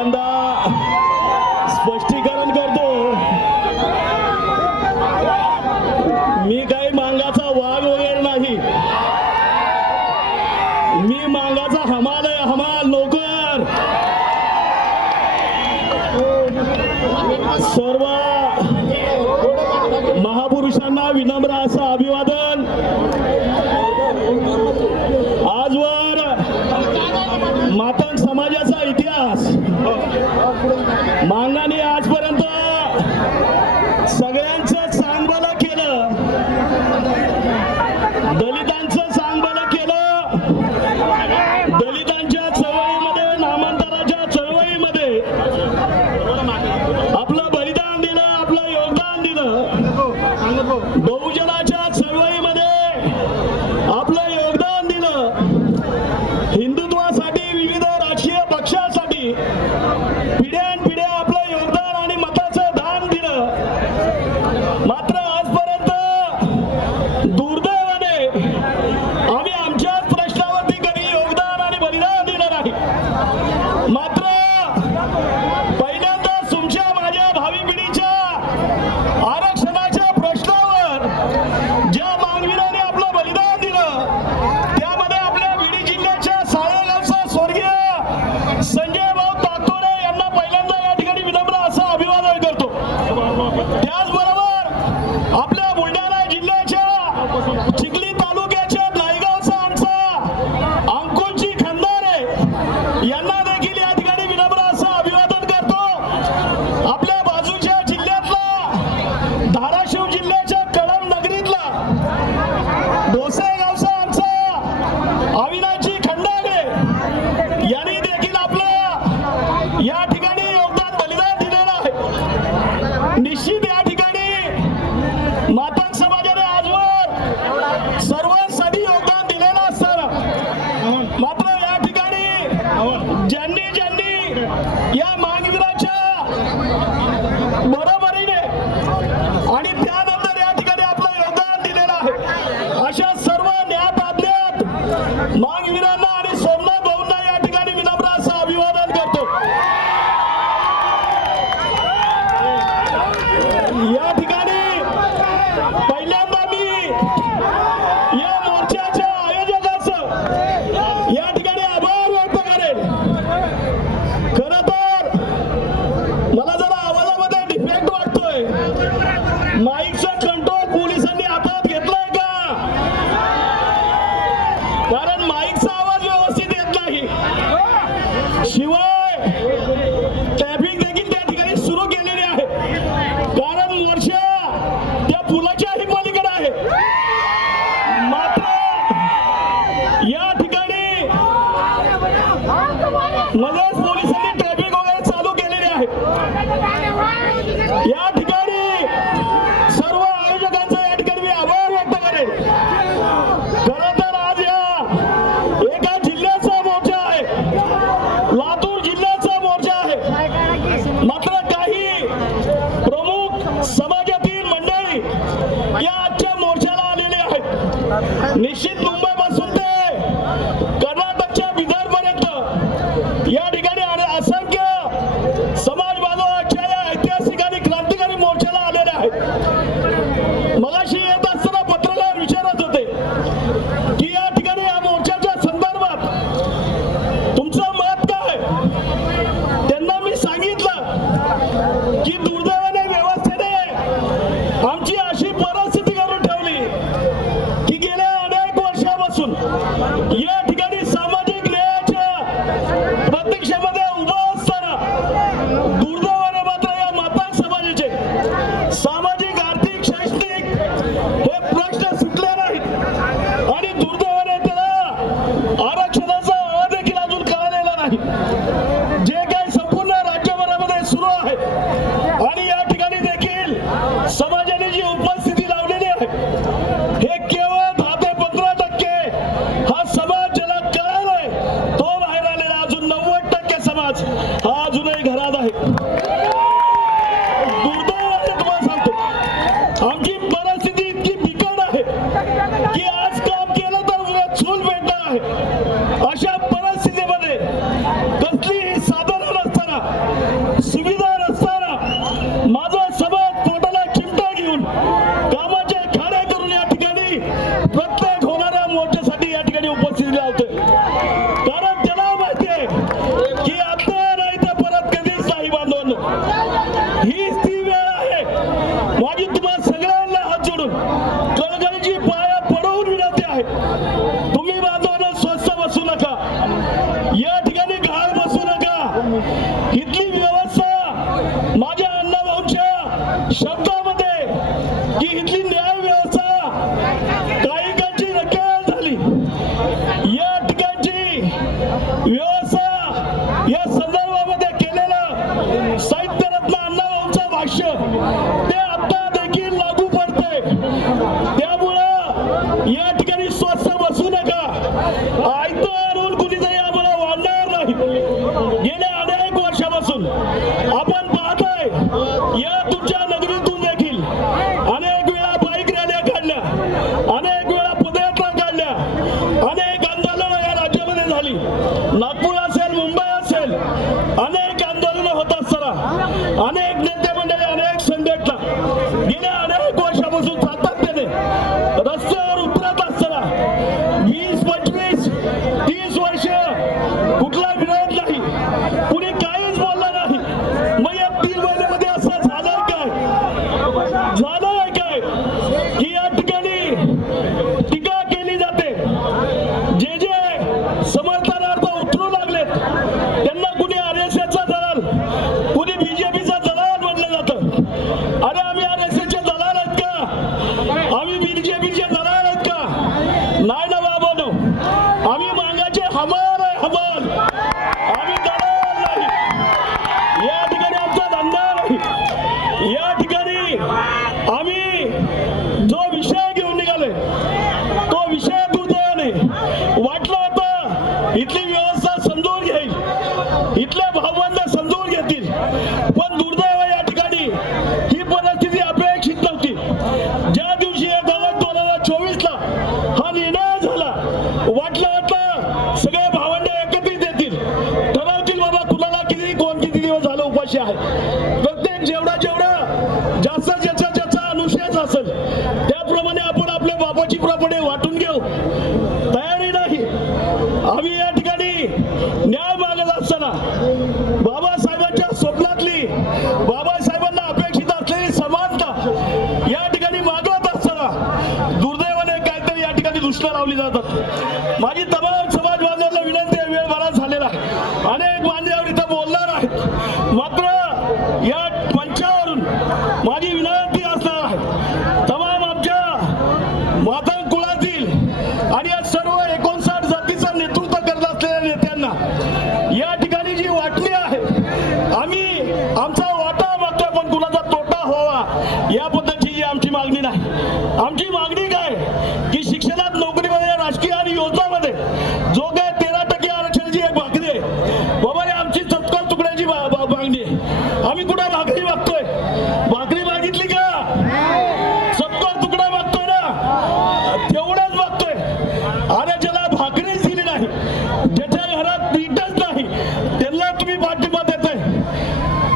पहिल्यांदा स्पष्टीकरण करतो, मी काही मांगाचा वाघ वगैरे नाही, मी मांगाचा हमाल आहे, हमाल नोकर. सर्व महापुरुषांना विनम्र असं अभिवादन. आजवर मातंग समाजाचा इतिहास मांगाने आजपर्यंत सगळ्यांचं चांगभलं केलं, दलितांचं चांगभलं केलं, दलितांच्या चळवळीमध्ये, नामांतराच्या चळवळीमध्ये आपलं बलिदान दिलं, आपलं योगदान दिलं, बहुजनाच्या चळवळीमध्ये आपलं योगदान दिलं, हिंदुत्वासाठी विविध राजकीय पक्षासाठी पिढ्यानपिढ्या आपलं योगदान आणि मताचं दान दिलं. मात्र आजपर्यंत दुर्दैवाने आम्ही आमच्याच प्रश्नावरती कधी योगदान आणि बलिदान दिलं नाही. मात्र पहिल्यांदा तुमच्या माझ्या भावी पिढीच्या आरक्षणाच्या प्रश्नावर ज्या मागवीराने आपलं बलिदान दिलं, त्यामध्ये आपल्या बीड जिल्ह्याच्या साळेगावचा स्वर्गीय संजय भाऊ ताकतोडे यांना पहिल्यांदा या ठिकाणी विनम्र असं अभिवादन करतो. त्याचबरोबर आपल्या बुलढाणा जिल्ह्याच्या चिखली तालुक्याच्या नायगावचा आमचा अंकुशजी खंदारे यांना देखील या ठिकाणी विनम्र असं अभिवादन करतो. आपल्या बाजूच्या जिल्ह्यातला धाराशिव जिल्ह्याच्या कळंब नगरीतला डोसेगावचा आमचा अविनाशजी खंडागळे यांनी देखील आपलं या ठिकाणी योगदान बलिदान दिलेलं आहे. निश्चित या ठिकाणी मातंग समाजाने आजवर सर्वांसाठी योगदान दिलेलं असताना मात्र या ठिकाणी ज्यांनी ज्यांनी या मागवीराच्या बरोबरीने आणि त्यानंतर या ठिकाणी आपलं योगदान दिलेलं आहे, अशा सर्व न्यायपाज्ञात मागवीरांना आणि सोमनाथ भाऊंना या ठिकाणी विनम्र असं अभिवादन करतो. या ठिकाणी पहिल्यांदा मी या मोर्चाच्या आयोजकांचं या ठिकाणी आभार व्यक्त करेन. खरं तर मला जरा आवाजामध्ये डिफेक्ट वाटतोय. माईकचा कंट्रोल पोलिसांनी हातात घेतलाय का? कारण माईकचा आवाज व्यवस्थित येत नाही. शिवाय ट्रॅफिक देखील त्या ठिकाणी सुरू केलेली आहे, कारण मोर्चा त्या पुलाच्याही पलीकडे आहे. मात्र या ठिकाणी मध्येच पोलिसांनी ट्रॅफिक वगैरे चालू केलेले आहे. या ठिकाणी सर्व आयोजकांचा या ठिकाणी मी आभार व्यक्त करेन. खरं तर आज या एका जिल्ह्याचा मोर्चा आहे, लातूर जिल्ह्याचा मोर्चा आहे. मात्र काही प्रमुख समाजातील मंडळी या आजच्या मोर्चाला आलेले आहेत. निश्चित मुंबईपासून ते कर्नाटकच्या बिदरपर्यंत या ठिकाणी नाही. गेल्या अनेक वर्षापासून आपण पाहतोय या तुमच्या नगरीतून देखील अनेक वेळा बाईक रॅल्या काढल्या, अनेक वेळा पदयात्रा काढल्या, अनेक आंदोलनं या राज्यामध्ये झाली. नागपूर असेल, मुंबई असेल, अनेक आंदोलनं होत असताना अनेक नेते मंडळी, अनेक संघटना गेल्या अनेक वर्षापासून सातत्याने रस्त्यावर उतरत असताना 20, 25, 30 वर्ष कुठला विरोध नाही, कुणी काहीच बोललं नाही. मग या 3 महिन्यामध्ये असं झालंय काय की या ठिकाणी टीका केली जाते. जे समर्थनार्थ उतरू लागलेत त्यांना कुणी RSSचा दलाल, कुणी BJPचा दलाल म्हटलं जातं. अरे आम्ही RSSचे दलाल आहेत का? आम्ही BJPचे दलाल आहेत का? नाही ना बाबांनो, आम्ही मागाचे हमाल आहे, हमाल. आम्ही दलाल नाही. या ठिकाणी आमचा धंदा नाही. या ठिकाणी आम्ही जो विषय घेऊन निघाले तो विषय दुर्दैवाने वाटलं होतं इथली व्यवस्था समजून घेईल, इथले भावबंध समजून घेतील, पण दुर्दैव या ठिकाणी ही परिस्थिती अपेक्षित नव्हती. ज्या दिवशी 2024ला हा निर्णय झाला, वाटलं होतं सगळे भावंड एकत्रित येतील, ठरवतील बाबा कुणाला किती, कोण किती दिवस झालं उपाशी आहे. प्रत्येक जेवढा जास्त ज्याचा अनुशेष असेल त्याप्रमाणे आपण आपल्या बापाची प्रॉपर्टी वाटून घेऊ. तयारी नाही. आम्ही या ठिकाणी न्याय मागत असताना बाबासाहेबांच्या स्वप्नातली, बाबासाहेबांना अपेक्षित असलेली समानता या ठिकाणी मागत असताना दुर्दैवाने काहीतरी या ठिकाणी दुष्ट लावली जातात. माझी तमाम समाज बांधवांना विनंती आहे, वेळ बराच झालेला आहे, अनेक मान्यवर इथं बोलणार आहेत, मात्र या मंचावरून माझी विनंती असणार आहे तमाम आमच्या मातंग कुळातील आणि या सर्व 59 जातीचं नेतृत्व करत असलेल्या नेत्यांना या ठिकाणी जी वाटणी आहे, आम्ही आमचा वाटा मागतोय, पण कुणाचा तोटा व्हावा या पद्धतीची जी आमची मागणी नाही. आमची मागणी काय की शिक्षणात, नोकरीमध्ये, राजकीय आणि योजनामध्ये जो काय 13% आरक्षणाची एक भाकरी आहे बाबा, रे आमची तत्काळ तुकड्याची मागणी आहे. आम्ही कुठं भाकरी मागतोय? भाकरी मागितली का? सत्तर तुकडा मागतोय ना, तेवढंच मागतोय. अरे ज्याला भाकरीच दिली नाही, ज्याच्या घरात पीठच नाही, त्यांना तुम्ही पाठिंबा देताय,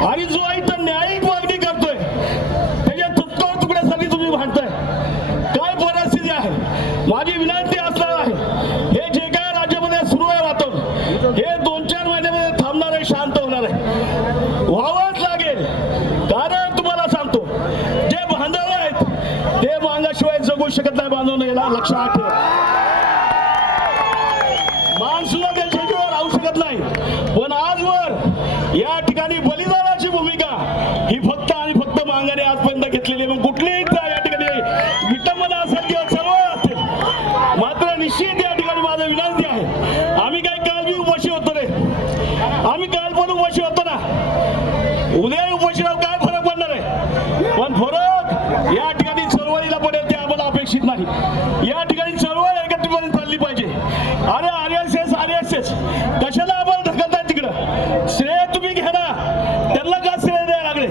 आणि जो इथं न्यायिक मागणी करतोय त्याच्या तत्काळ तुकड्यासाठी तुम्ही भांडताय. काय परिस्थिती आहे? माझी विनंती असणार आहे, हे जे काय राज्यामध्ये सुरू आहे वातावरण, हे 2-4 महिन्यामध्ये थांबणार आहे, शांत होणार आहे, व्हावंच लागेल. कारण तुम्हाला सांगतो, जे बांधव आहेत ते मागाशिवाय जगू शकत नाही. बांधव याला लक्षात ठेवा. मान सुद्धा त्यांच्याशिवाय राहू शकत नाही. पण आजवर या ठिकाणी बलिदानाची भूमिका ही फक्त आणि फक्त मांगाने आजपर्यंत घेतलेली. मग कुठलीही या ठिकाणी विटंबना असेल किंवा चळवळ असेल, मात्र निश्चित या ठिकाणी माझं विनंती आहे, आम्ही काही काल बी उपाशी होतो रे, आम्ही काल पण उपाशी होतो ना, उद्या उपाशी राहू, काय फरक पडणार आहे? पण फरक या ठिकाणी चळवळीला पडेल ते आम्हाला अपेक्षित नाही. या ठिकाणी चळवळ एकत्रितपणे चालली पाहिजे. अरे RSS कशाला आम्हाला ढकलताय तिकडं? श्रेय तुम्ही घ्या ना, त्यांना का श्रेय द्यायला लागले?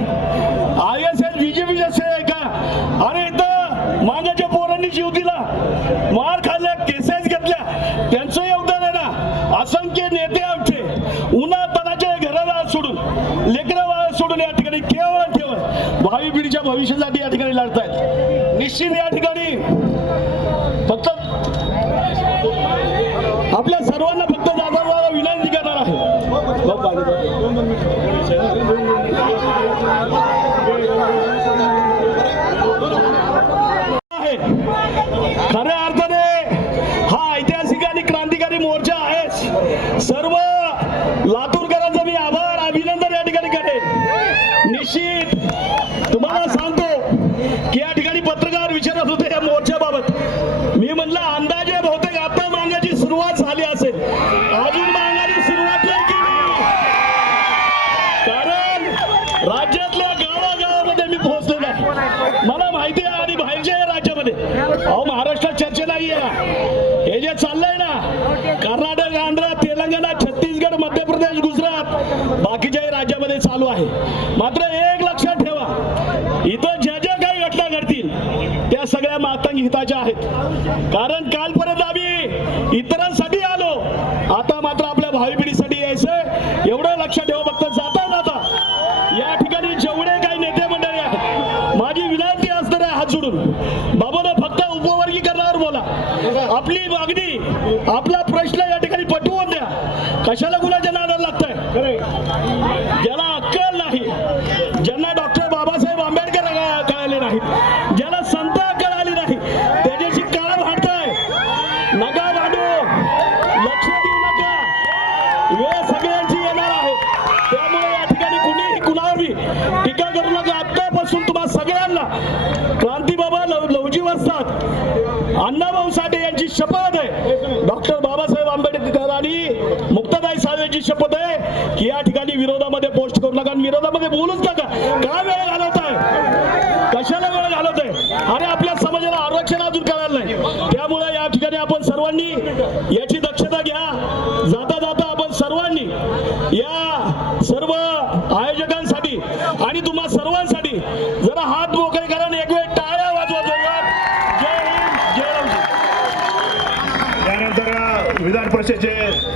RSS BJPचं श्रेय आहे का? अरे इथं मागाच्या पोरांनी जीव दिला, मार खाल्ल्या, केसेस घेतल्या, त्यांचं योगदान आहे ना. असंख्य नेते आमचे उन्हातानाच्या घराला सोडून, लेकरं सोडून या ठिकाणी केवळ भावी पिढीच्या भविष्यासाठी या ठिकाणी लढतायत. निश्चित या ठिकाणी फक्त आपल्या सर्वांना फक्त दादा विनंती करणार आहे. खऱ्या अर्थाने हा ऐतिहासिक आणि क्रांतिकारी मोर्चा आहे. सर्व लातूरकरांचा मी आभार, अभिनंदन या ठिकाणी करेन. निश्चित तुम्हाला सांगतो की या ठिकाणी पत्रकार विचारत होते या मोर्चाबाबत. मी म्हणलं अंदाजे बहुतेक आता मागण्याची सुरुवात झाली असेल, अजून मागण्याची सुरुवात नाही केली. कारण राज्यातल्या गावागावामध्ये मी पोहोचलेलो आहे, मला माहिती आहे. आणि बाहेरच्या राज्यामध्ये अहो महाराष्ट्रात चर्चा नाहीये. हे जे चाललंय ना, कर्नाटक, आंध्र, तेलंगणा, छत्तीसगड, मध्य प्रदेश मात्र एक लक्षात ठेवा, इथं ज्या ज्या काही घटना घडतील त्या सगळ्या मातंग हिताच्या आहेत. कारण कालपर्यंत आम्ही इतरांसाठी आलो, आता मात्र आपल्या भावी पिढीसाठी यायचं. एवढं लक्षात ठेवा. फक्त जाता जाता या ठिकाणी जेवढे काही नेते मंडळी आहेत, माझी विनंती असणार आहे हात जोडून, बाबांनो फक्त उपवर्गीकरणावर बोला. आपली मागणी, आपला प्रश्न या ठिकाणी पटवून द्या. कशाला कुणाच्या नादाला लागतंय? ज्याला अक्कल नाही, ज्यांना डॉक्टर बाबासाहेब आंबेडकर कळाले नाहीत, ज्याला संत कळाली नाही, त्याच्याशी काळ भांडताय. नका भांडू, लक्ष देऊ नका. वेळ सगळ्यांची येणार आहे. त्यामुळे या ठिकाणी कुणीही कुणावरही टीका करू नका. आतापासून तुम्हा सगळ्यांना क्रांतीबाबा लवजीव असतात. अण्णाभाऊ साठे यांची शपथ आहे, डॉक्टर बाबासाहेब आंबेडकर आणि मुक्ताताई साळवे यांची शपथ आहे की या ठिकाणी विरोधामध्ये पोस्ट करू नका, विरोधामध्ये बोलूच नका. का वेळ घालवताय? कशाला वेळ घालवताय? आणि आपल्या समाजाला आरक्षण अजून कळालं नाही. त्यामुळे या ठिकाणी आपण सर्वांनी याची दक्षता घ्या. जाता जाता आपण सर्वांनी या सर्व आयोजकांसाठी आणि तुम्हा सर्वांसाठी जरा हात मोकळे करा आणि एक वेळ टाळ्या वाजवा जोरात. जय हिंद, जय रामजी. त्यानंतर विधान परिषदेचे